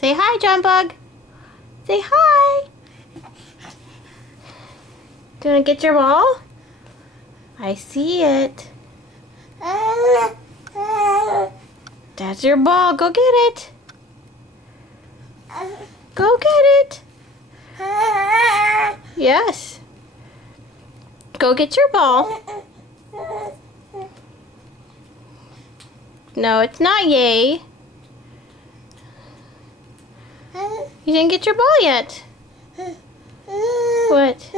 Say hi, John Bug. Say hi. Do you want to get your ball? I see it. That's your ball. Go get it. Go get it. Yes. Go get your ball. No, it's not yay. You didn't get your ball yet. What?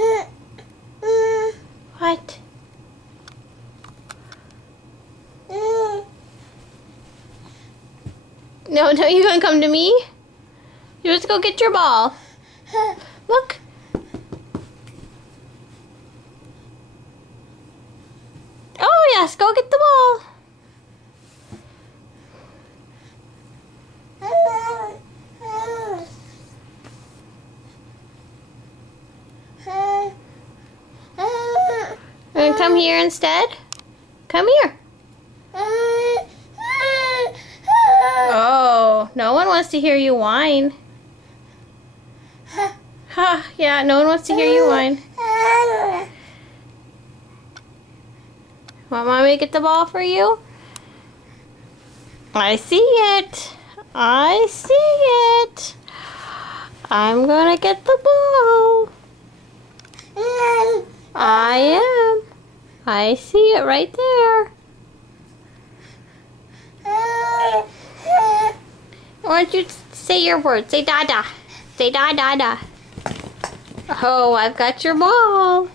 What? No, you're gonna come to me? You just go get your ball. Look. Oh yes, go get the ball. And come here instead. Come here. Oh, no one wants to hear you whine. Huh, yeah, no one wants to hear you whine. Want mommy to get the ball for you? I see it. I see it. I'm gonna get the ball. I am. I see it right there. Why don't you say your word? Say da-da. Say da-da-da. Oh, I've got your ball.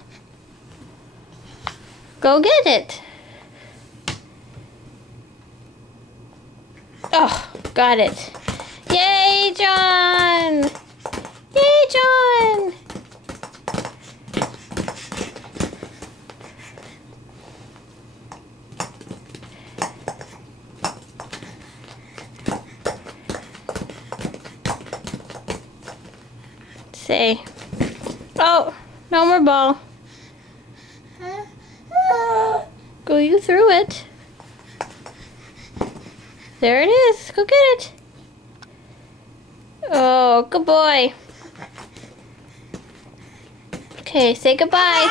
Go get it. Oh, got it. Yay, John! Yay, John! Say, oh, no more ball. Go, you threw it. There it is. Go get it. Oh, good boy. Okay, say goodbye.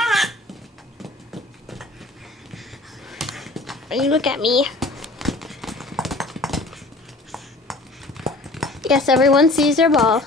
You look at me. Yes, everyone sees their ball.